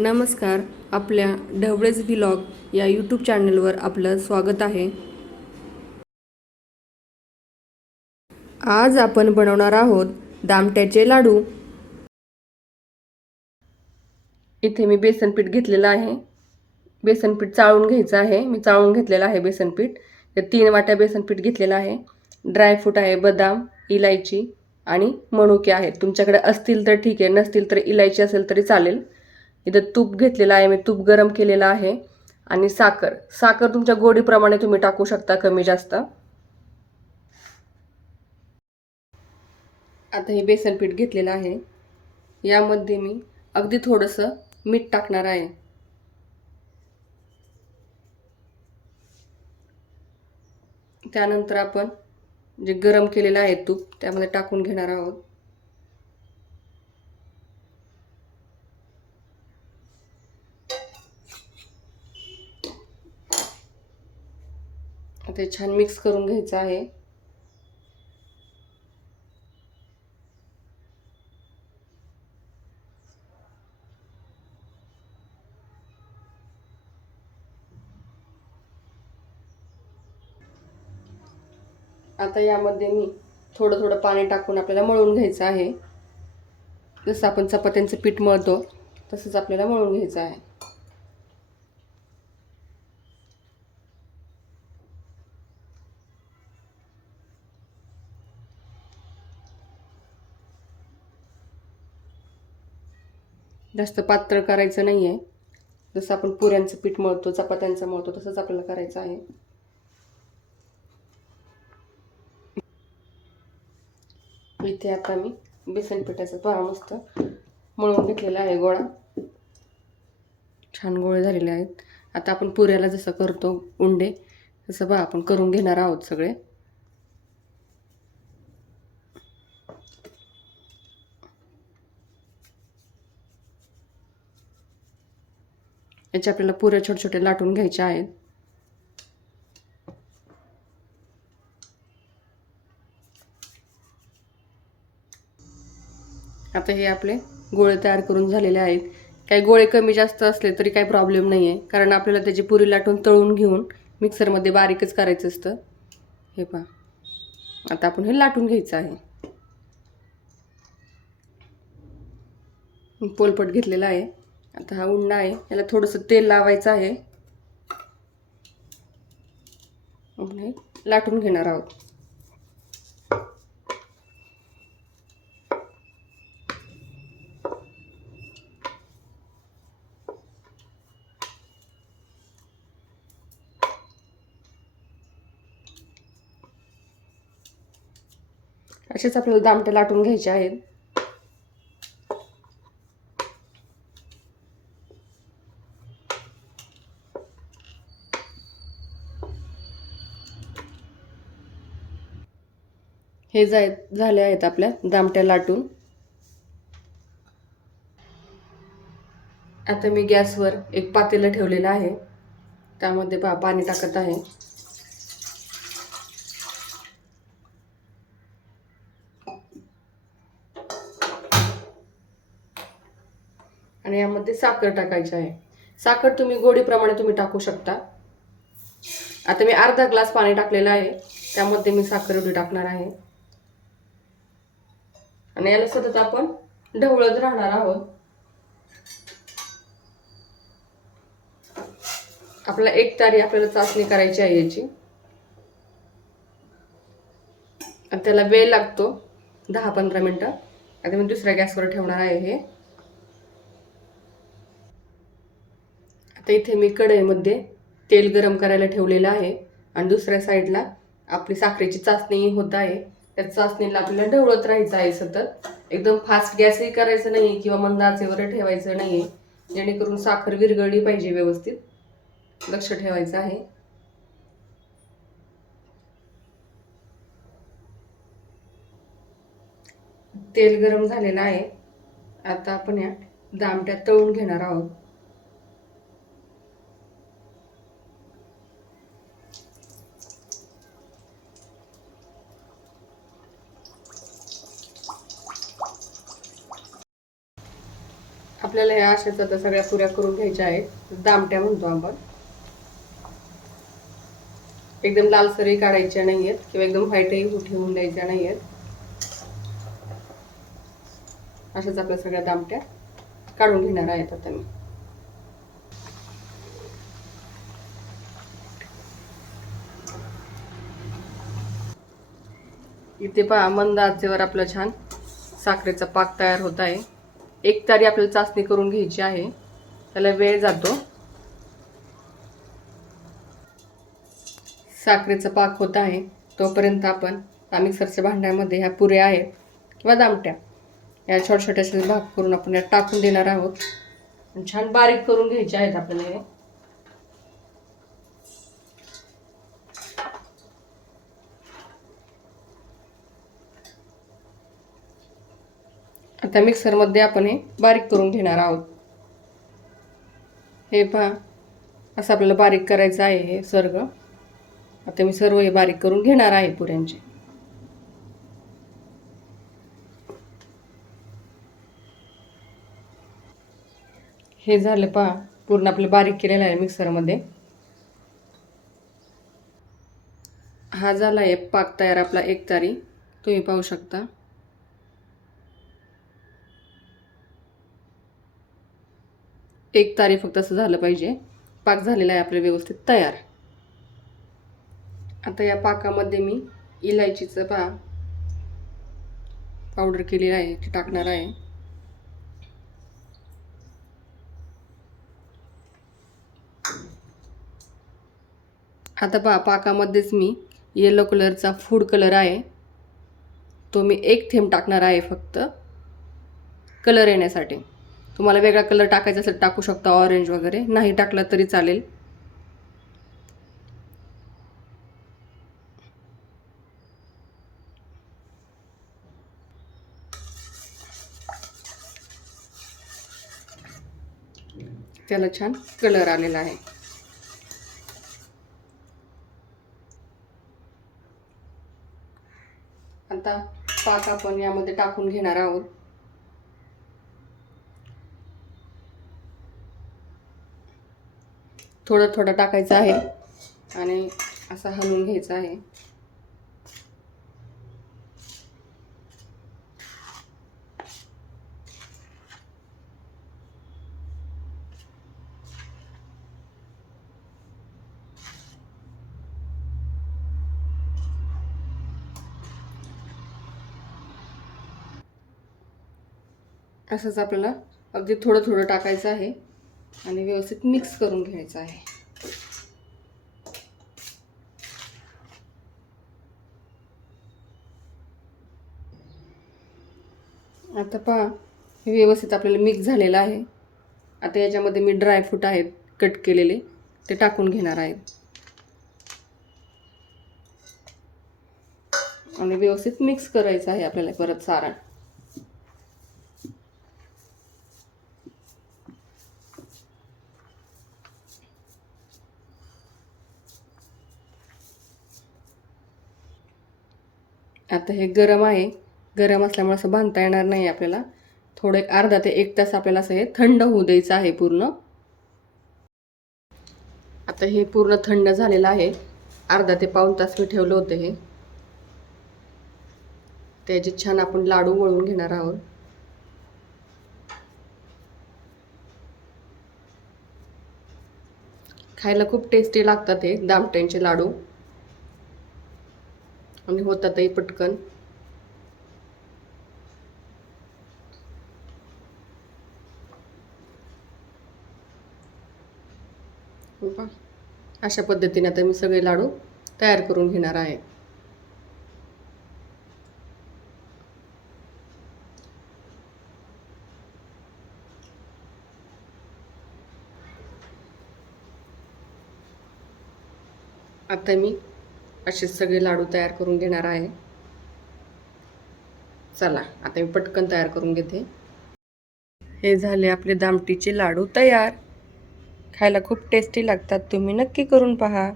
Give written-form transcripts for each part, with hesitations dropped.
नमस्कार. आपल्या ढवळेच व्लॉग या यूट्यूब चॅनलवर आपलं स्वागत आहे. आज आपण बनवणार आहोत दामट्याचे लाडू. इथे मी बेसन पीठ घेतलेलं आहे. बेसन पीठ चाळून घ्यायचं आहे. मी चाळून घेतलेलं आहे बेसन पीठ. तर 3 वाट्या बेसन पीठ घेतलेलं आहे. ड्रायफ्रूट आहे, बदाम, इलायची आणि मनुके आहेत. तुमच्याकडे असतील तर ठीक आहे, नसतील तर इलायची असेल तरी चालेल. इथं तूप घेतलेलं आहे, मी तूप गरम केलेलं आहे. आणि साखर साखर तुमच्या गोडीप्रमाणे तुम्ही टाकू शकता, कमी जास्त. आता हे बेसन पीठ घेतलेलं आहे. यामध्ये मी अगदी थोडंसं मीठ टाकणार आहे. त्यानंतर आपण जे गरम केलेलं आहे तूप त्यामध्ये टाकून घेणार आहोत. आता हे छान मिक्स करून घ्यायचं आहे. आता यामध्ये मी थोडं थोडं पाणी टाकून आपल्याला मळून घ्यायचं आहे. जसं आपण चपात्यांचं पीठ मळतो तसंच आपल्याला मळून घ्यायचं आहे. जास्त पातळ करायचं नाही आहे. जसं आपण पुऱ्यांचं पीठ मळतो, चपात्यांचं मळतो तसंच आपल्याला करायचं आहे. इथे आता मी बेसन पिठाचा पहा मस्त मळून घेतलेला आहे गोळा. छान गोळे झालेले आहेत. आता आपण पुऱ्याला जसं करतो उंडे तसं आपण करून घेणार आहोत सगळे. याचे आपल्याला पुऱ्या छोटे छोटे लाटून घ्यायचे आहेत. आता हे आपले गोळे तयार करून झालेले आहेत. काही गोळे कमी जास्त असले तरी काही प्रॉब्लेम नाही आहे, कारण आपल्याला त्याची पुरी लाटून तळून घेऊन मिक्सरमध्ये बारीकच करायचं असतं. हे पहा, आता आपण हे लाटून घ्यायचं आहे. पोलपट घेतलेला आहे. आता हा उंडा आहे, याला थोडंसं तेल लावायचं आहे. आपण हे लाटून घेणार आहोत. असेच आपल्याला दामटे लाटून घ्यायचे आहेत. हे झाले आहेत आपल्या दामट्या लाटून. आता मी गॅसवर एक पातेलं ठेवलेलं आहे. त्यामध्ये पाणी टाकत आहे. आणि यामध्ये साखर टाकायची आहे. साखर तुम्ही गोडीप्रमाणे तुम्ही टाकू शकता. आता मी अर्धा ग्लास पाणी टाकलेलं आहे, त्यामध्ये मी साखर एवढी टाकणार आहे. आणि याला सतत आपण ढवळत राहणार आहोत. आपल्याला एक तारी आपल्याला चाचणी करायची आहे याची. आणि त्याला वेळ लागतो 10-15 मिनिटं. आता मी दुसऱ्या गॅसवर ठेवणार आहे हे. आता इथे मी कढईमध्ये तेल गरम करायला ठेवलेलं आहे आणि दुसऱ्या साईडला आपली साखरेची चाचणी होत आहे. त्या चाचणीला आपल्याला ढवळत राहायचं आहे सतत. एकदम फास्ट गॅसही करायचं नाही किंवा मंद आचेवर ठेवायचं नाही, जेणेकरून साखर विरघळली पाहिजे व्यवस्थित. लक्ष ठेवायचं आहे. तेल गरम झालेलं आहे. आता आपण या दामट्या तळून घेणार आहोत. आपल्याला ह्या अशाच आता सगळ्या पुऱ्या करून घ्यायच्या आहेत, दामट्या म्हणतो आपण. एकदम लालसरही काढायच्या नाहीयेत किंवा एकदम व्हाईटही ठेवून द्यायच्या नाहीयेत. अशाच आपल्या सगळ्या दामट्या काढून घेणार आहेत आता मी. इथे पहा मंद आचेवर आपला छान साखरेचा पाक तयार होत आहे. एक तारी आपल्याला चाचणी करून घ्यायची आहे, त्याला वेळ जातो. साखरेचा पाक होत आहे तोपर्यंत आपण मिक्सरच्या भांड्यामध्ये ह्या पुऱ्या आहेत किंवा दामट्या या छोट्या छोट्याशा भाग करून आपण यात टाकून देणार आहोत. छान बारीक करून घ्यायचे आहेत आपल्याला हे. आता मिक्सरमध्ये आपण हे बारीक करून घेणार आहोत. हे पहा, असं आपल्याला बारीक करायचं आहे हे सर्व. आता मी सर्व हे बारीक करून घेणार आहे पुऱ्यांचे. हे झालं पहा, पूर्ण आपलं बारीक केलेलं आहे मिक्सरमध्ये. हा झाला आहे पाक तयार आपला एक तारी, तुम्ही पाहू शकता. एक तारी फक्त असं झालं पाहिजे. पाक झालेला आहे आपलं व्यवस्थित तयार. आता या पाकामध्ये मी इलायचीचं पावडर केलेलं आहे ते टाकणार आहे. आता पहा, पाकामध्येच मी येलो कलरचा फूड कलर आहे तो मी एक थेंब टाकणार आहे फक्त कलर येण्यासाठी. तुम्हाला वेगळा कलर टाकायचा असेल टाकू शकता, ऑरेंज वगैरे. नाही टाकला तरी चालेल. त्याला छान कलर आलेला आहे. आता पाक आपण यामध्ये टाकून घेणार आहोत. थोडं थोडं टाकायचं आहे आणि असं हलवून घ्यायचं आहे. असंच आपल्याला अगदी थोडं थोडं टाकायचं आहे आणि व्यवस्थित मिक्स करून घ्यायचं आहे. आता पहा, हे व्यवस्थित आपल्याला मिक्स झालेलं आहे. आता याच्यामध्ये मी ड्रायफ्रूट आहेत कट केलेले ते टाकून घेणार आहेत आणि व्यवस्थित मिक्स करायचं आहे आपल्याला परत सारण. आता हे गरम आहे, गरम असल्यामुळे असं बांधता येणार नाही आपल्याला. थोडं एक अर्धा ते 1 तास आपल्याला असं हे थंड होऊ द्यायचं आहे पूर्ण. आता हे पूर्ण थंड झालेलं आहे. अर्धा ते पाऊण तास मी ठेवलं होतं हे. त्याचे छान आपण लाडू वळून घेणार आहोत. खायला खूप टेस्टी लागतात हे दामट्यांचे लाडू आणि होतातही पटकन. अशा पद्धतीने आता मी सगळे लाडू तयार करून घेणार आहे. आता मी असे सगळे लाडू तयार करून घेणार आहे. चला आता मी पटकन तयार करून घेते. हे झाले आपले दामटीचे लाडू तयार. खायला खूप टेस्टी लागतात, तुम्ही नक्की करून पहा.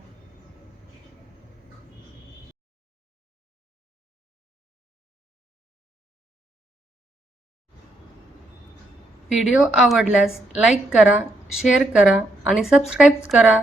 व्हिडिओ आवडल्यास लाईक करा, शेअर करा आणि सबस्क्राईब करा.